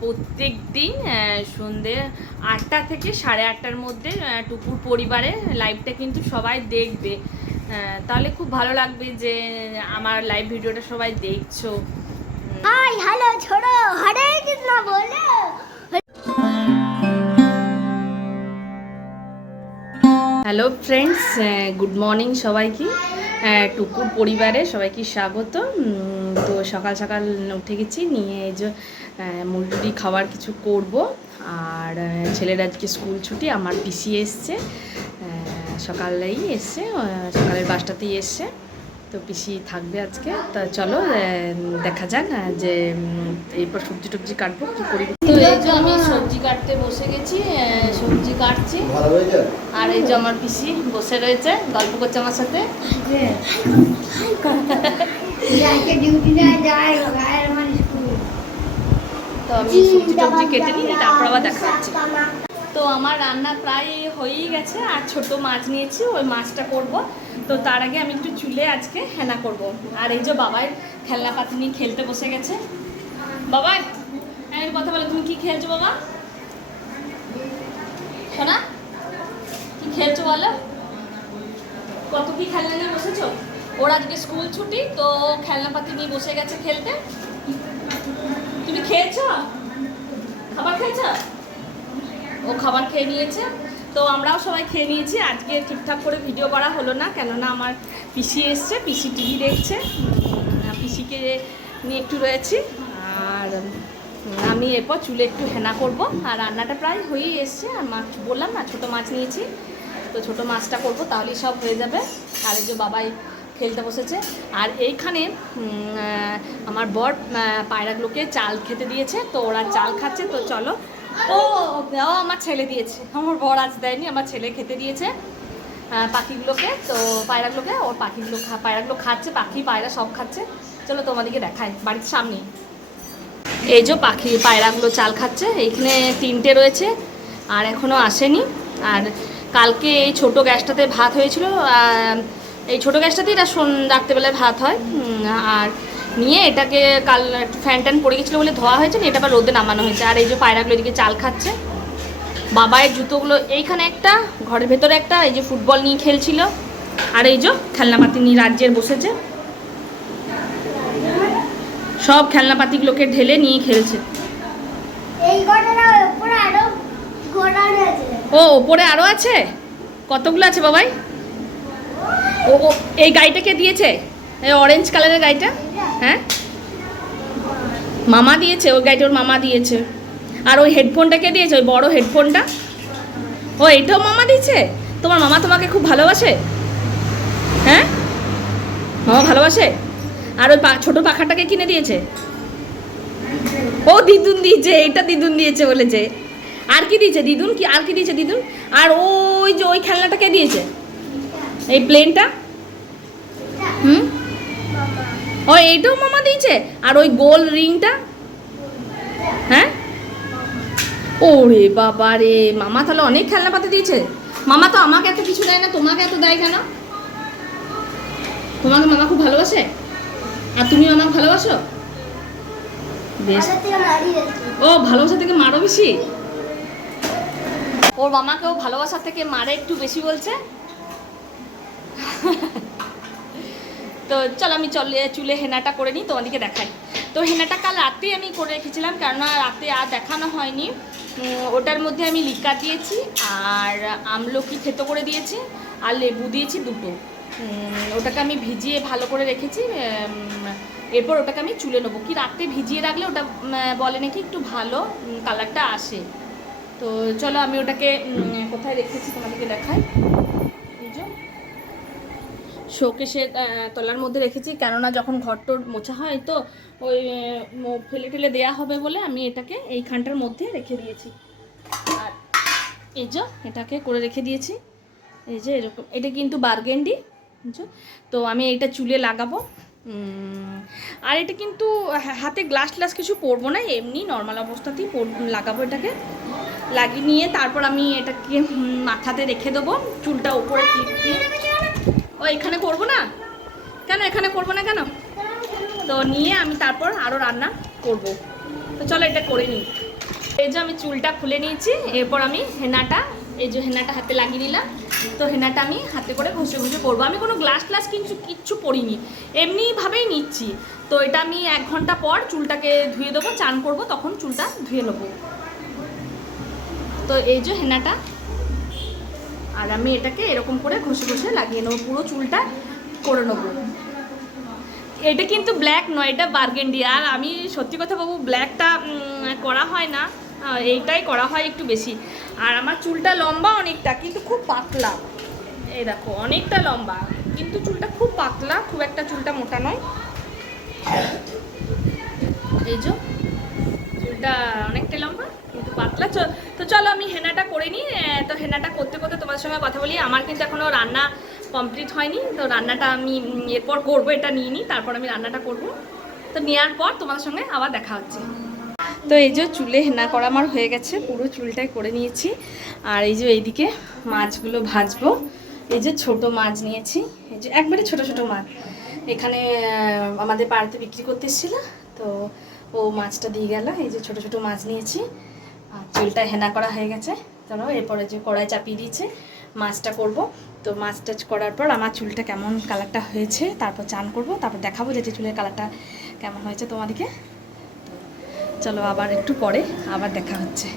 প্রত্যেক দিন সন্ধে আটটা থেকে সাড়ে আটটার মধ্যে টুকুর পরিবারে লাইভটা কিন্তু সবাই দেখবে। তাহলে খুব ভালো লাগবে যে আমার লাইভ ভিডিওটা সবাই দেখছ। হাই হ্যালো ছোড়ো হরে কৃষ্ণ বলো। হ্যালো ফ্রেন্ডস গুড মর্নিং সবাইকে। টুকুর পরিবারে সবাইকে স্বাগত। তো সকাল সকাল উঠে গেছি নিয়ে এই যে মুরগি খাবার কিছু করব। আর ছেলের আজকে স্কুল ছুটি আমার পিসি এসছে। সকালেই এসছে সকালের বাসটাতেই এসছে। তো পিসি থাকবে আজকে। তা চলো দেখা যাক যে এরপর সবজি টবজি কাটবো কী করি। তো এই যে আমি সবজি কাটতে বসে গেছি সবজি কাটছি। আর এই যে আমার পিসি বসে রয়েছে গল্প করছে আমার সাথে। তো আমি সবজি টবজি কেটে নিই তারপর আবার দেখা হচ্ছে। তো আমার রান্না প্রায় হয়েই গেছে আর ছোট মাছ নিয়েছি ওই মাছটা করব। তো তার আগে আমি একটু চুলে আজকে হেনা করব। আর এই যে বাবাই খেলনা পাতি নিয়ে খেলতে বসে গেছে। বাবাই হ্যাঁ কথা বলো তুমি কি খেলছো বাবা? শোনা? খেলছো বলো? কত কি খেলনা নিয়ে বসেছো? ওর আজকে স্কুল ছুটি, তো খেলনাপাতি নিয়ে বসে গেছে খেলতে। তুমি খেয়েছো? খাবার খেয়েছো? ও খাবার খেয়ে নিয়েছে। তো আমরাও সবাই খেয়ে নিয়েছি। আজকে ঠিকঠাক করে ভিডিও করা হলো না, কেননা আমার পিসি এসছে, পিসি টিভি দেখছে। পিসিকে নিয়ে একটু রয়েছি। আর আমি এরপর চুলে একটু হেনা করব। আর রান্নাটা প্রায় হয়েই এসছে। আর মাছ বললাম না, ছোটো মাছ নিয়েছি। তো ছোটো মাছটা করব, তাহলেই সব হয়ে যাবে। আর যে বাবাই খেলতে বসেছে। আর এইখানে আমার বর পায়রাগুলোকে চাল খেতে দিয়েছে, তো ওরা চাল খাচ্ছে, তো চলো। ও ও আমার ছেলে দিয়েছে। আমার বর আজ দেয়নি, আমার ছেলে খেতে দিয়েছে পাখিগুলোকে। তো পায়রাগুলোকে, ওর পাখিগুলো খা, পায়রাগুলো খাচ্ছে, পাখি, পায়রা সব খাচ্ছে। চলো তোমাদেরকে দেখায় বাড়ির সামনে এই যে পাখি, পায়রাগুলো চাল খাচ্ছে, এইখানে তিনটে রয়েছে, আর এখনও আসেনি। আর কালকে এই ছোট গ্যাসটাতে ভাত হয়েছিল এই ছোট গ্যাসটাতেই এটা রাত্রেবেলায় ভাত হয় আর নিয়ে এটাকে কাল একটু ফ্যান ট্যান পড়ে গেছিল বলে ধোয়া হয়েছে এটা আবার রোদে নামানো হয়েছে। আর এই যে পায়রাগুলো এদিকে চাল খাচ্ছে বাবায়ের জুতোগুলো, এইখানে একটা, ঘরের ভেতরে একটা, এই যে ফুটবল নিয়ে খেলছিল, আর এই যে খেলনাপাতি নিয়ে রাজ্যের বসেছে। সব খেলনাপাতিগুলোকে ঢেলে নিয়ে খেলছে। এই ঘটনা উপরে আরও ঘোড়া রয়েছে ও, ওপরে আরও আছে? কতগুলো আছে বাবাই? ও এই গাড়িটা কে দিয়েছে? এই অরেঞ্জ কালারের গাড়িটা? হ্যাঁ? মামা দিয়েছে, ওই গাড়িটা ওর মামা দিয়েছে। আর ওই হেডফোনটা কে দিয়েছে? ওই বড় হেডফোনটা ও, এটাও মামা দিয়েছে? তোমার মামা তোমাকে খুব ভালোবাসে? হ্যাঁ? মামা ভালোবাসে? আর ওই ছোট পাখাটাকে কিনে দিয়েছে? ও দিদুন দিয়েছে এটা দিদুন দিয়েছে বলেছে। আর কি দিয়েছে দিদুন? কি আর কি দিয়েছে দিদুন? আর ওই যে ওই খেলনাটা কে দিয়েছে? এই প্লেনটা হুম? ও এইটাও মামা দিয়েছে? আর ওই গোল রিংটা? হ্যাঁ? ওরে বাবা রে মামা তাহলে অনেক খেলনা পাতি দিয়েছে। মামা তো আমাকে এত কিছু দেয় না তোমাকে এত দেয় কেন? তোমাকে মামা খুব ভালোবাসে? আর তুমি মামাকে ভালোবাসো? বেশ। ও ভালোবাসা থেকে মারো বেশি? ওর মামাকেও ভালোবাসা থেকে মারে একটু বেশি বলছে। তো চল আমি চলে, চুলে হেনাটা করে নিই, তোমাদেরকে দেখাই। তো হেনাটা কাল রাতেই আমি করে রেখেছিলাম, কেননা রাতে আর দেখানো হয়নি। ওটার মধ্যে আমি লিকা দিয়েছি, আর আমলকি থেতো করে দিয়েছি, আর লেবু দিয়েছি দুটো। ওটাকে আমি ভিজিয়ে ভালো করে রেখেছি এরপর ওটাকে আমি চুলে নেব। কি রাতে ভিজিয়ে রাখলে ওটা বলে নাকি একটু ভালো কালারটা আসে। তো চলো আমি ওটাকে কোথায় রেখেছি তোমাদেরকে দেখাই। শোকেশের তলার মধ্যে রেখেছি, কেননা যখন ঘর ঘরটোর মোছা হয় তো ওই ফেলে টেলে দেওয়া হবে বলে আমি এটাকে এইখানটার মধ্যে রেখে দিয়েছি। আর এই যে, এটাকে করে রেখে দিয়েছি। এই যে, এরকম, এটা কিন্তু বার্গেন্ডি তো আমি এটা চুলে লাগাবো। আর এটা কিন্তু হাতে গ্লাস ট্লাস কিছু পরবো না, এমনি নর্মাল অবস্থাতেই লাগাবো এটাকে। লাগিয়ে নিয়ে তারপর আমি এটাকে মাথাতে রেখে দেবো। চুলটা দিয়ে। ও, এখানে করব না? কেন এখানে করব না কেন? তো নিয়ে আমি তারপর আরও রান্না করব। তো চলো এটা করে নিই। এই যে আমি চুলটা খুলে নিয়েছি, এরপর আমি হেনাটা, এই যে হেনাটা হাতে লাগিয়ে নিলাম। তো হেনাটা আমি হাতে করে ঘষে ঘষে করব। আমি কোনো গ্লাস গ্লাস কিন্তু কিচ্ছু পরিনি। এমনিভাবেই নিচ্ছি। তো এটা আমি এক ঘণ্টা পর চুলটাকে ধুয়ে দেবো, চান করব, তখন চুলটা ধুয়ে নেব। তো এই যে হেনাটা, আর আমি এটাকে এরকম করে ঘষে ঘষে লাগিয়ে নেব, পুরো চুলটা করে নেব। এটা কিন্তু ব্ল্যাক নয়, এটা বার্গেন্ডি আর আমি সত্যি কথা বাবু ব্ল্যাকটা করা হয় না এইটাই করা হয় একটু বেশি। আর আমার চুলটা লম্বা অনেকটা, কিন্তু খুব পাতলা। এই দেখো, অনেকটা লম্বা, কিন্তু চুলটা খুব পাতলা, খুব একটা চুলটা মোটা নয়। এই যে, চুলটা অনেকটা লম্বা। কিন্তু পাতলা তো চলো আমি হেনাটা করে নিই তো হেনাটা করতে করতে তোমার সঙ্গে কথা বলি। আমার কিন্তু এখনও রান্না কমপ্লিট হয়নি, তো রান্নাটা আমি এরপর করব, এটা নিয়ে নিই, তারপর আমি রান্নাটা করব। তো নেওয়ার পর তোমার সঙ্গে আবার দেখা হচ্ছে। তো এই যে চুলে হেনা করা আমার হয়ে গেছে, পুরো চুলটাই করে নিয়েছি। আর এই যে এইদিকে মাছগুলো ভাজবো। এই যে ছোট মাছ নিয়েছি, এই যে একবারে ছোট ছোট মাছ। এখানে আমাদের বাড়িতে বিক্রি করতে এসেছিল, তো ও মাছটা দিয়ে গেল, এই যে ছোট ছোট মাছ নিয়েছি। চুলটা হেনা করা হয়ে গেছে। চলো এরপরে যে কড়াই চাপিয়ে দিয়েছে মাছটা করব। তো মাছ মাছটা করার পর আমার চুলটা কেমন কালারটা হয়েছে তারপর চান করব। তারপর দেখাবো যে চুলের কালারটা কেমন হয়েছে তোমাদেরকে। চলো আবার একটু পরে আবার দেখা হচ্ছে।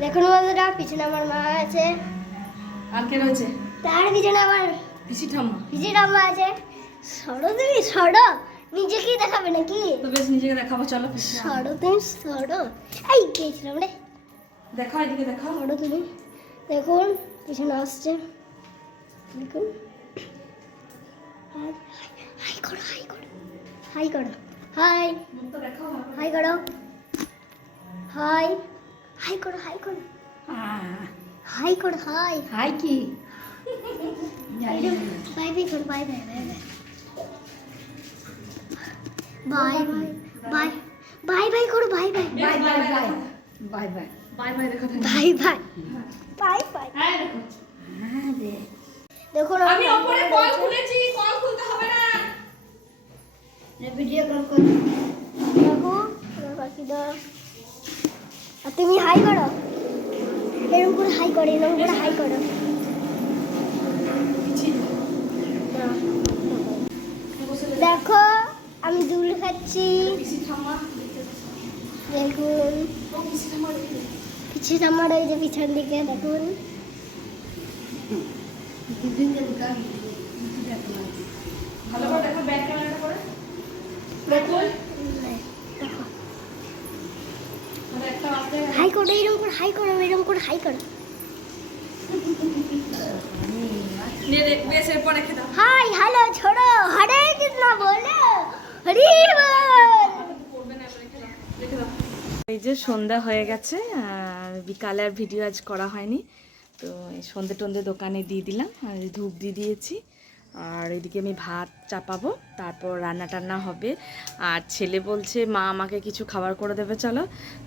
দেখুন বন্ধুরা পিছনে আমার মা আছে। আর কে রয়েছে? তার পিছনে আমার পিসি ঠাম্মা। পিসি ঠাম্মা আছে। সরো তুমি সরো! নিজেকেই দেখাবে নাকি? তো বেশ নিজেকে দেখাবো চলো। সরো তুমি সরো! এই গেছিলাম রে? দেখাও এদিকে দেখাও সরো তুমি দেখুন পিছনে আসছে। দেখুন। হাই হাই করো হাই করো। হাই করো। হাই। করে। হাই করো। হাই। হাই করো হাই করো। হাই করো হাই। হাই কি? বাই বাই করো bye bye bye. Bye bye bye bye bye করো bye bye. Bye bye bye. Bye bye. Bye bye দেখো তুমি। Bye bye. Bye bye. হ্যাঁ দেখো দেখুন আমি ওপরে কল খুলেছি কল খুলতে হবে না। ভিডিও কল কর। দেখো আমার পাখিটা আর তুমি হাই করো। এরকম করে হাই করো এরকম করে হাই করো। দেখো আমি দুল খাচ্ছি। দেখুন। গাছের আমার ওই যে পিছন দিকে দেখুন হাই করো এরকম করে হাই করো এরকম করে হাই করো হাই হ্যালো ছোড়ো হরে কৃষ্ণ বলো হরি বল এই যে সন্ধ্যা হয়ে গেছে বিকালে আর ভিডিও আজ করা হয়নি। তো সন্ধে টন্ধে দোকানে দিয়ে দিলাম, আর ধূপ দিয়ে দিয়েছি। আর এদিকে আমি ভাত চাপাবো, তারপর রান্না টান্না হবে। আর ছেলে বলছে, মা, আমাকে কিছু খাবার করে দেবে, চলো।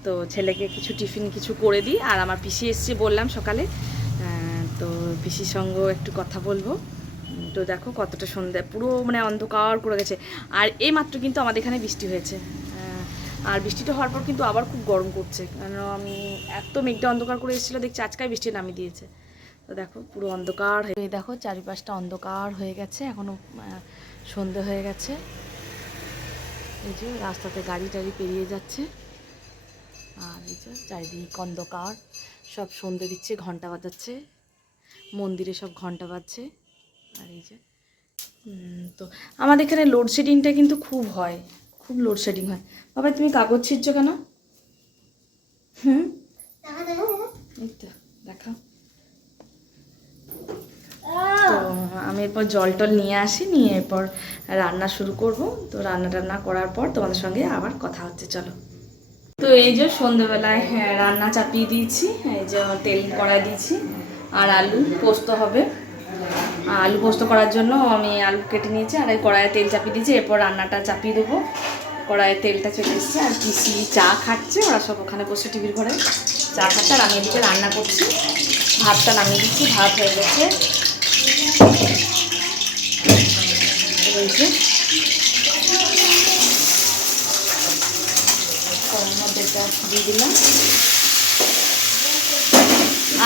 তো ছেলেকে কিছু টিফিন কিছু করে দিই। আর আমার পিসি এসছে বললাম সকালে। তো পিসির সঙ্গেও একটু কথা বলব। তো দেখো কতটা সন্ধ্যা পুরো মানে অন্ধকার করে গেছে। আর এই মাত্র কিন্তু আমাদের এখানে বৃষ্টি হয়েছে। আর বৃষ্টিটা হওয়ার পর কিন্তু আবার খুব গরম করছে। কারণ আমি এত মেঘটা অন্ধকার করে এসেছিল, দেখছি আজকাই বৃষ্টি নামিয়ে দিয়েছে। তো দেখো, পুরো অন্ধকার হয়ে দেখো, চারিপাশটা অন্ধকার হয়ে গেছে এখনও সন্ধে হয়ে গেছে। এই যে রাস্তাতে গাড়ি টাড়ি পেরিয়ে যাচ্ছে। আর এই যে চারিদিক অন্ধকার, সব সন্ধে দিচ্ছে, ঘণ্টা বাজাচ্ছে। মন্দিরে সব ঘণ্টা বাজছে। আর এই যে তো আমাদের এখানে লোডশেডিংটা কিন্তু খুব হয়। খুব লোডশেডিং হয়। বাবা তুমি কাগজ ছিঁড়ছো কেন? হুম? আমি এরপর জল টল নিয়ে আসি নিয়ে এরপর রান্না শুরু করব। তো রান্না টান্না করার পর তোমাদের সঙ্গে আবার কথা হচ্ছে চলো। তো এই যে সন্ধ্যেবেলায় হ্যাঁ, রান্না চাপিয়ে দিয়েছি এই যে তেল কড়াই দিয়েছি আর আলু পোস্ত হবে। আলু পোস্ত করার জন্য আমি আলু কেটে নিয়েছি আর এই কড়াইয়ে তেল চাপিয়ে দিয়েছি এরপর রান্নাটা চাপিয়ে দেবো। কড়াইয়ে তেলটা চলে এসেছে আর পিসি চা খাচ্ছে, ওরা সব ওখানে বসে টিভির ঘরে। চা খাচ্ছে, আর আমি এদিকে রান্না করছি। ভাতটা নামিয়ে দিচ্ছি, ভাত হয়ে গেছে। দিলাম।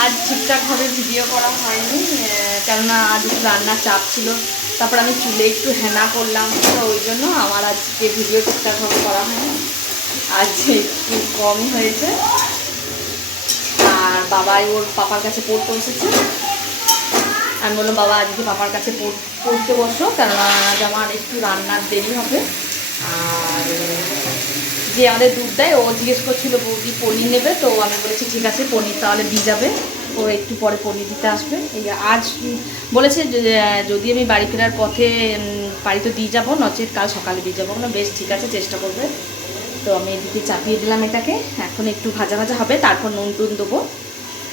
আজ ঠিকঠাকভাবে ভিডিও করা হয়নি কেননা আজ রান্নার চাপ ছিল। তারপর আমি চুলে একটু হেনা করলাম, তো ওই জন্য আমার আজকে ভিডিও ঠিকঠাকভাবে করা হয়নি। আজ একটু কমই হয়েছে। আর বাবাই ওর পাপার কাছে পড়তে বসেছে। আমি বললাম, বাবা, আজকে পাপার কাছে পড়- পড়তে বসো, কেননা আজ আমার একটু রান্নার দেরি হবে। আর যে আমাদের দুধ দেয়, ও জিজ্ঞেস করছিল, বৌদি পনির নেবে? তো আমি বলেছি, ঠিক আছে, পনির তাহলে দিয়ে যাবে। ও একটু পরে পনির দিতে আসবে। এই আজ বলেছে যদি আমি বাড়ি ফেরার পথে বাড়িতে দিয়ে যাব নচেত কাল সকালে দিয়ে যাব। না বেশ ঠিক আছে চেষ্টা করবে। তো আমি এদিকে চাপিয়ে দিলাম এটাকে। এখন একটু ভাজা ভাজা হবে তারপর নুন টুন দেবো।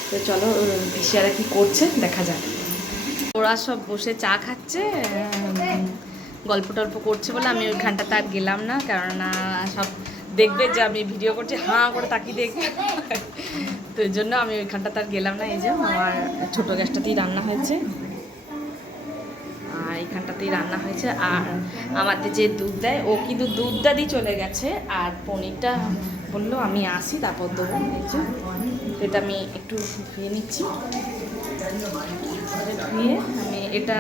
তো চলো উম, পিসিয়ারা কি করছে দেখা যাক। ওরা সব বসে চা খাচ্ছে গল্প টল্প করছে বলে আমি ওইখানটাতে আর গেলাম না কেননা সব দেখবে যে আমি ভিডিও করছি, হাঁ করে তাকিয়ে দেখবে তো এই জন্য আমি ওইখানটাতে আর গেলাম না, এই যে আমার ছোটো গ্যাসটাতেই রান্না হয়েছে। আর এইখানটাতেই রান্না হয়েছে। আর আমাদের যে দুধ দেয়, ও কিন্তু দুধটা দিয়ে চলে গেছে, আর পনিরটা বলল, আমি আসি, তারপর দেবো। এই যে এটা আমি একটু ধুয়ে নিচ্ছি। ধুয়ে আমি এটা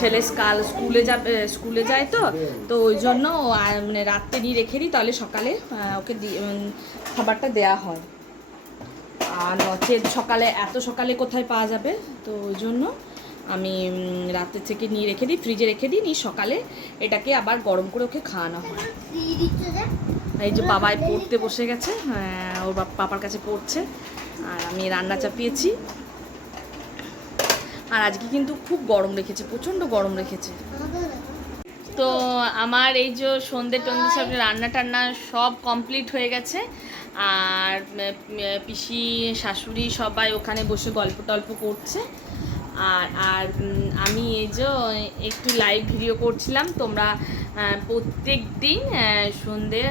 ছেলে কাল স্কুলে যাবে স্কুলে যায় তো তো ওই জন্য মানে রাত্রে নিয়ে রেখে দিই তাহলে সকালে ওকে খাবারটা দেয়া হয়। আর নচেত সকালে এত সকালে কোথায় পাওয়া যাবে? তো ওই জন্য আমি রাত্রে থেকে নিয়ে রেখে দিই ফ্রিজে রেখে দিই নিয়ে সকালে এটাকে আবার গরম করে ওকে খাওয়ানো হয়। এই যে বাবাই পড়তে বসে গেছে হ্যাঁ, ওর পাপার কাছে পড়ছে আর আমি রান্না চাপিয়েছি। আর আজকে কিন্তু খুব গরম রেখেছে প্রচণ্ড গরম রেখেছে। তো আমার এই যে সন্ধে টন্ধে সব রান্না টান্না সব কমপ্লিট হয়ে গেছে। আর পিসি শাশুড়ি সবাই ওখানে বসে গল্প টল্প করছে। আর আর আমি এই যে একটু লাইভ ভিডিও করছিলাম। তোমরা প্রত্যেক দিন আহ, সন্ধে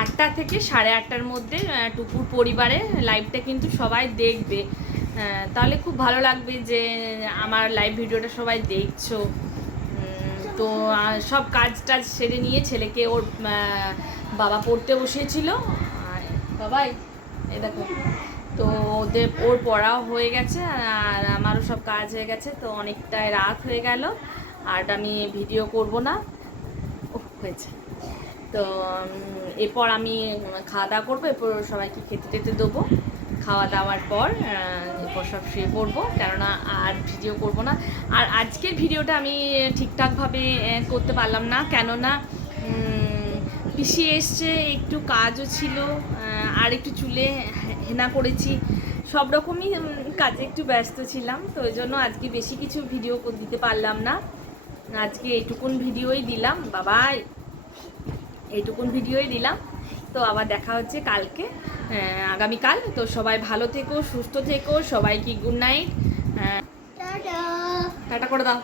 আটটা থেকে সাড়ে আটটার মধ্যে টুকুর পরিবারে লাইভটা কিন্তু সবাই দেখবে। তাহলে খুব ভালো লাগবে যে আমার লাইভ ভিডিওটা সবাই দেখছ। তো সব কাজ টাজ সেরে নিয়ে ছেলেকে ওর বাবা পড়তে বসিয়েছিল। বাবাই এই দেখো, তো ওদের, ওর পড়াও হয়ে গেছে, আর আমারও সব কাজ হয়ে গেছে, তো অনেকটাই রাত হয়ে গেল, আর আমি ভিডিও করব না। হয়েছে। তো এরপর আমি খাওয়া দাওয়া করব, এরপর সবাইকে খেতে টেতে দেবো। খাওয়া দাওয়ার পর এরপর সব শুয়ে পড়ব। কেননা আর ভিডিও করব না। আর আজকের ভিডিওটা আমি ঠিকঠাকভাবে করতে পারলাম না। কেননা পিসি এসছে, একটু কাজও ছিল আর একটু চুলে হেনা করেছি। সব রকমই কাজে একটু ব্যস্ত ছিলাম, তো ওই জন্য আজকে বেশি কিছু ভিডিও দিতে পারলাম না। আজকে এইটুকুন ভিডিওই দিলাম। বাবাই, এইটুকুন ভিডিওই দিলাম। তো আবার দেখা হচ্ছে কালকে। আগামীকাল। তো সবাই ভালো থেকো সুস্থ থেকো সবাইকে গুড নাইট টাটা। টাটা করে দাও।